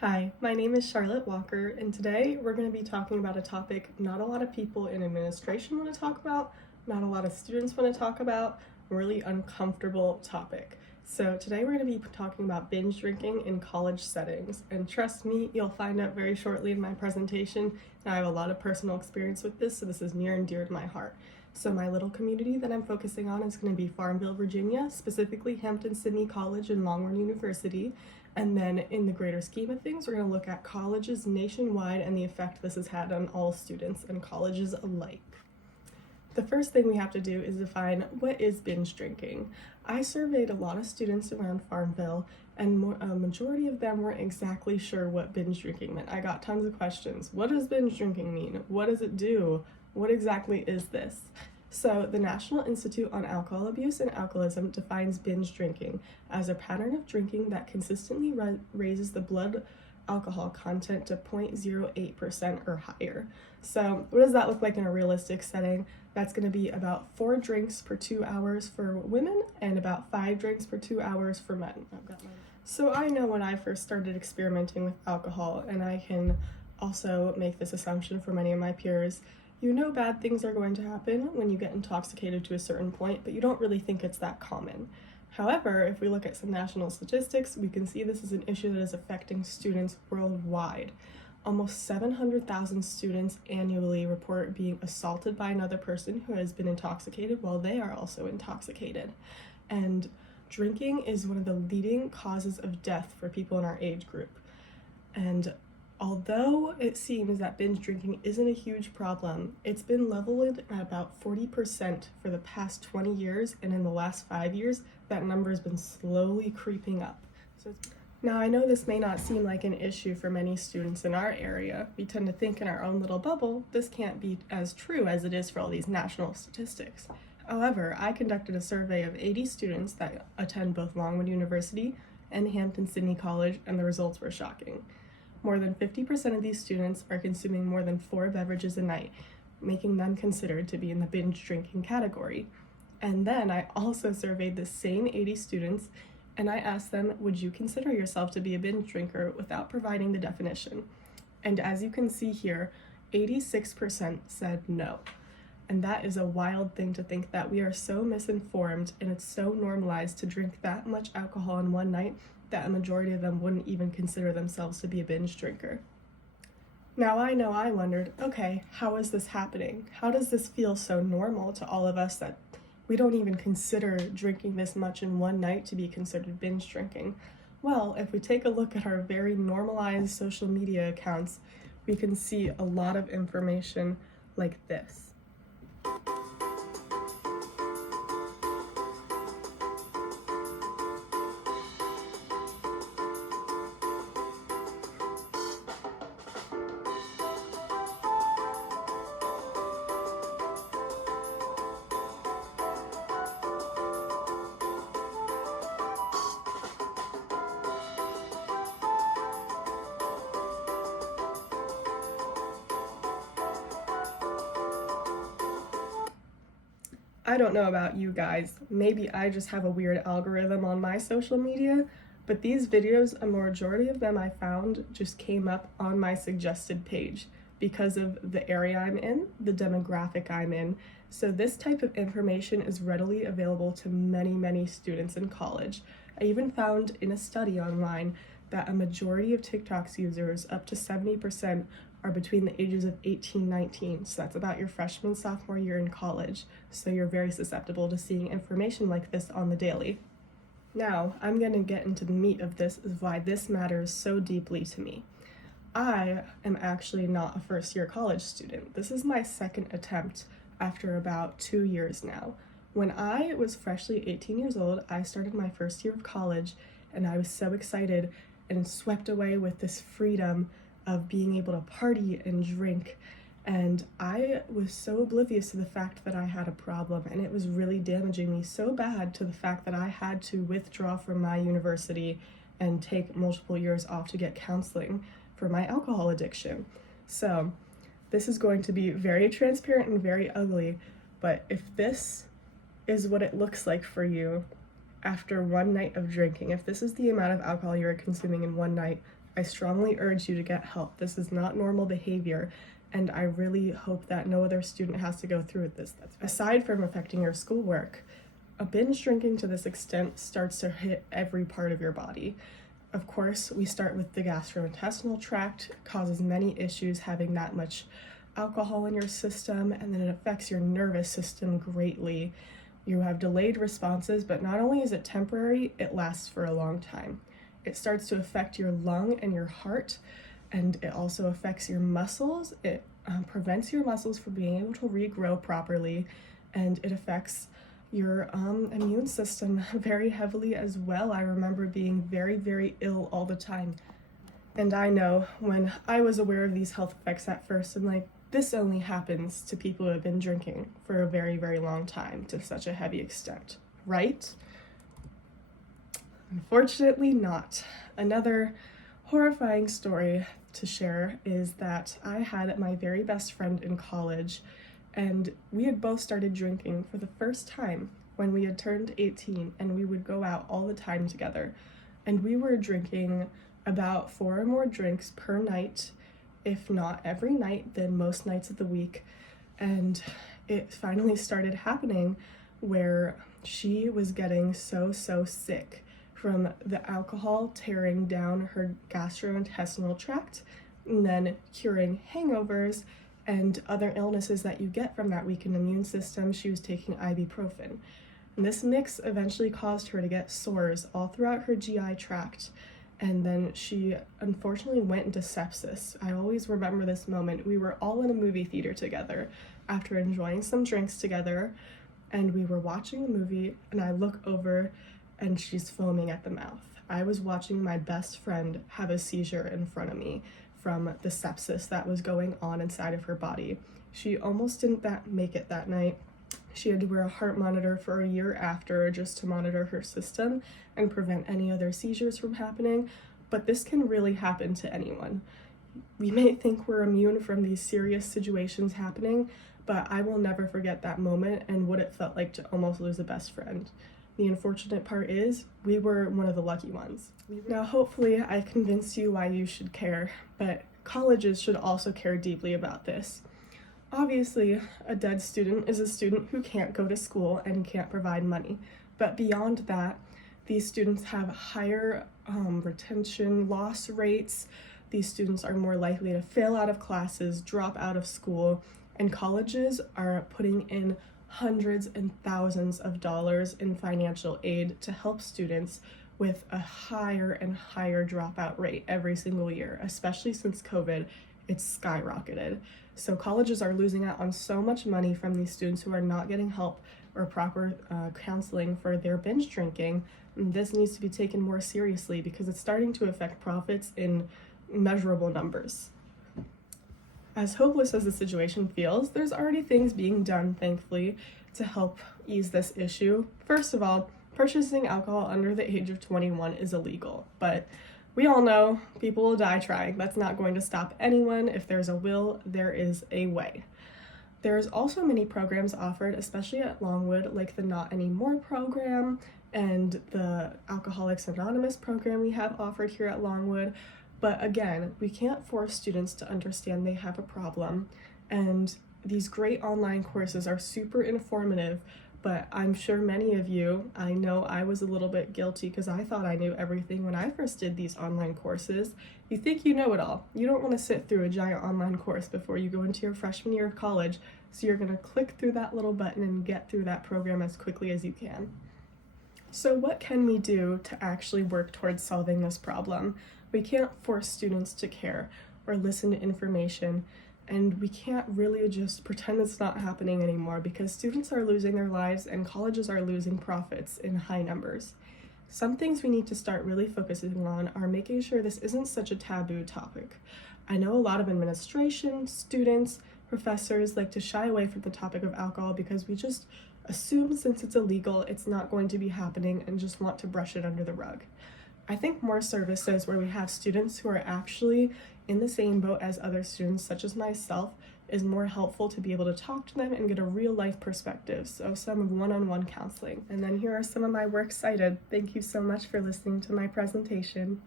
Hi, my name is Charlotte Walker, and today we're going to be talking about a topic not a lot of people in administration want to talk about, not a lot of students want to talk about, a really uncomfortable topic. So today we're going to be talking about binge drinking in college settings, and trust me, you'll find out very shortly in my presentation that I have a lot of personal experience with this, so this is near and dear to my heart. So my little community that I'm focusing on is going to be Farmville, Virginia, specifically Hampton-Sydney College and Longhorn University. And then in the greater scheme of things, we're going to look at colleges nationwide and the effect this has had on all students and colleges alike. The first thing we have to do is define what is binge drinking. I surveyed a lot of students around Farmville, and a majority of them weren't exactly sure what binge drinking meant. I got tons of questions. What does binge drinking mean? What does it do? What exactly is this? So the National Institute on Alcohol Abuse and Alcoholism defines binge drinking as a pattern of drinking that consistently raises the blood alcohol content to 0.08% or higher. So what does that look like in a realistic setting? That's going to be about 4 drinks per 2 hours for women and about 5 drinks per 2 hours for men. So I know when I first started experimenting with alcohol, and I can also make this assumption for many of my peers, you know bad things are going to happen when you get intoxicated to a certain point, but you don't really think it's that common. However, if we look at some national statistics, we can see this is an issue that is affecting students worldwide. Almost 700,000 students annually report being assaulted by another person who has been intoxicated while they are also intoxicated. And drinking is one of the leading causes of death for people in our age group. And although it seems that binge drinking isn't a huge problem, it's been leveled at about 40% for the past 20 years, and in the last 5 years, that number has been slowly creeping up. Now, I know this may not seem like an issue for many students in our area. We tend to think in our own little bubble, this can't be as true as it is for all these national statistics. However, I conducted a survey of 80 students that attend both Longhorn University and Hampton-Sydney College, and the results were shocking. More than 50% of these students are consuming more than 4 beverages a night, making them considered to be in the binge drinking category. And then I also surveyed the same 80 students, and I asked them, would you consider yourself to be a binge drinker without providing the definition? And as you can see here, 86% said no. And that is a wild thing to think, that we are so misinformed and it's so normalized to drink that much alcohol in one night that a majority of them wouldn't even consider themselves to be a binge drinker. Now I know I wondered, okay, how is this happening? How does this feel so normal to all of us that we don't even consider drinking this much in one night to be considered binge drinking? Well, if we take a look at our very normalized social media accounts, we can see a lot of information like this. I don't know about you guys, maybe I just have a weird algorithm on my social media, but these videos, a majority of them I found just came up on my suggested page because of the area I'm in, the demographic I'm in. So this type of information is readily available to many, many students in college. I even found in a study online that a majority of TikTok's users, up to 70%, are between the ages of 18 and 19. So that's about your freshman, sophomore year in college. So you're very susceptible to seeing information like this on the daily. Now, I'm going to get into the meat of this, is why this matters so deeply to me. I am actually not a first-year college student. This is my second attempt after about 2 years now. When I was freshly 18 years old, I started my first year of college, and I was so excited and swept away with this freedom of being able to party and drink. And I was so oblivious to the fact that I had a problem, and it was really damaging me so bad to the fact that I had to withdraw from my university and take multiple years off to get counseling for my alcohol addiction. So this is going to be very transparent and very ugly, but if this is what it looks like for you after one night of drinking, if this is the amount of alcohol you're consuming in one night, I strongly urge you to get help. This is not normal behavior, and I really hope that no other student has to go through this. Aside from affecting your schoolwork, a binge drinking to this extent starts to hit every part of your body. Of course, we start with the gastrointestinal tract, causes many issues having that much alcohol in your system, and then it affects your nervous system greatly. You have delayed responses, but not only is it temporary, it lasts for a long time. It starts to affect your lung and your heart, and it also affects your muscles. It prevents your muscles from being able to regrow properly, and it affects your immune system very heavily as well. I remember being very, very ill all the time. And I know when I was aware of these health effects at first, I'm like, this only happens to people who have been drinking for a very, very long time to such a heavy extent, right? Unfortunately not. Another horrifying story to share is that I had my very best friend in college, and we had both started drinking for the first time when we had turned 18, and we would go out all the time together. And we were drinking about 4 or more drinks per night, if not every night, then most nights of the week. And it finally started happening where she was getting so sick from the alcohol tearing down her gastrointestinal tract and then curing hangovers and other illnesses that you get from that weakened immune system. She was taking ibuprofen. And this mix eventually caused her to get sores all throughout her GI tract. And then she unfortunately went into sepsis. I always remember this moment. We were all in a movie theater together after enjoying some drinks together, and we were watching a movie, and I look over and she's foaming at the mouth. I was watching my best friend have a seizure in front of me from the sepsis that was going on inside of her body. She almost didn't make it that night. She had to wear a heart monitor for a year after just to monitor her system and prevent any other seizures from happening. But this can really happen to anyone. We may think we're immune from these serious situations happening, but I will never forget that moment and what it felt like to almost lose a best friend. The unfortunate part is we were one of the lucky ones. Now, hopefully I convinced you why you should care, but colleges should also care deeply about this. Obviously, a dead student is a student who can't go to school and can't provide money. But beyond that, these students have higher retention loss rates. These students are more likely to fail out of classes, drop out of school, and colleges are putting in hundreds and thousands of dollars in financial aid to help students with a higher and higher dropout rate every single year, especially since COVID. It's skyrocketed. So colleges are losing out on so much money from these students who are not getting help or proper counseling for their binge drinking. And this needs to be taken more seriously because it's starting to affect profits in measurable numbers. As hopeless as the situation feels, there's already things being done, thankfully, to help ease this issue. First of all, purchasing alcohol under the age of 21 is illegal, but we all know people will die trying. That's not going to stop anyone. If there's a will, there is a way. There's also many programs offered, especially at Longwood, like the Not Anymore program and the Alcoholics Anonymous program we have offered here at Longwood. But again, we can't force students to understand they have a problem. And these great online courses are super informative, but I'm sure many of you, I know I was a little bit guilty because I thought I knew everything when I first did these online courses. You think you know it all. You don't want to sit through a giant online course before you go into your freshman year of college, so you're going to click through that little button and get through that program as quickly as you can. So what can we do to actually work towards solving this problem? We can't force students to care or listen to information, and we can't really just pretend it's not happening anymore because students are losing their lives and colleges are losing profits in high numbers. Some things we need to start really focusing on are making sure this isn't such a taboo topic. I know a lot of administration, students, professors like to shy away from the topic of alcohol because we just assume since it's illegal, it's not going to be happening and just want to brush it under the rug. I think more services where we have students who are actually in the same boat as other students, such as myself, is more helpful to be able to talk to them and get a real life perspective. So some one-on-one counseling. And then here are some of my works cited. Thank you so much for listening to my presentation.